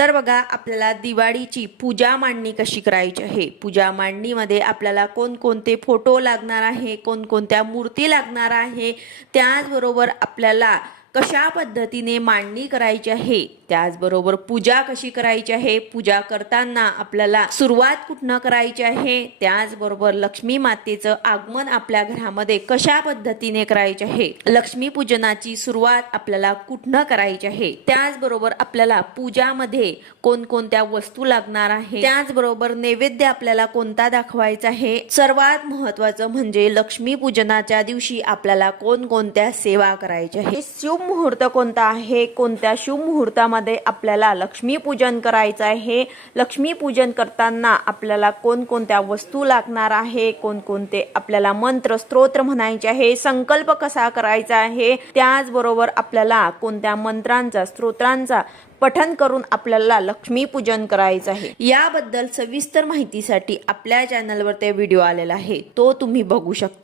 तर बघा, आपल्याला दिवाळीची पूजा मांडणी कशी करायची आहे। पूजा मांडणीमध्ये आपल्याला कोणकोणते फोटो लागणार आहे, कोणकोणत्या मूर्ती लागणार आहे, त्याचबरोबर आपल्याला कशा पद्धतीने मांडणी करायची आहे, त्याचबरोबर पूजा कशी करायची आहे, पूजा करताना आपल्याला सुरुवात कुठनं करायची आहे, त्याचबरोबर लक्ष्मी मातेचं आगमन आपल्या घरामध्ये कशा पद्धतीने करायचे आहे, लक्ष्मी पूजनाची सुरुवात आपल्याला कुठनं करायची आहे, त्याचबरोबर आपल्याला पूजामध्ये कोणकोणत्या वस्तू लागणार आहे, त्याचबरोबर नैवेद्य आपल्याला कोणता दाखवायचा आहे, सर्वात महत्त्वाचं म्हणजे लक्ष्मी पूजनाच्या दिवशी आपल्याला कोणकोणत्या सेवा करायच्या आहे, शुभ मुहूर्त कोणता आहे, कोणत्या शुभ मुहूर्तामध्ये आपल्याला लक्ष्मी पूजन करायचं आहे, लक्ष्मी पूजन करताना आपल्याला कोणकोणत्या वस्तू लागणार आहे, कोणकोणते आपल्याला मंत्र स्तोत्र म्हणायचे आहे, संकल्प कसा करायचा आहे, त्याचबरोबर आपल्याला कोणत्या मंत्रांचा स्तोत्रांचा पठण करून आपल्याला लक्ष्मी पूजन करायचं आहे, याबद्दल सविस्तर माहितीसाठी आपल्या चॅनलवर ते व्हिडिओ आलेला आहे, तो तुम्ही बघू शकता।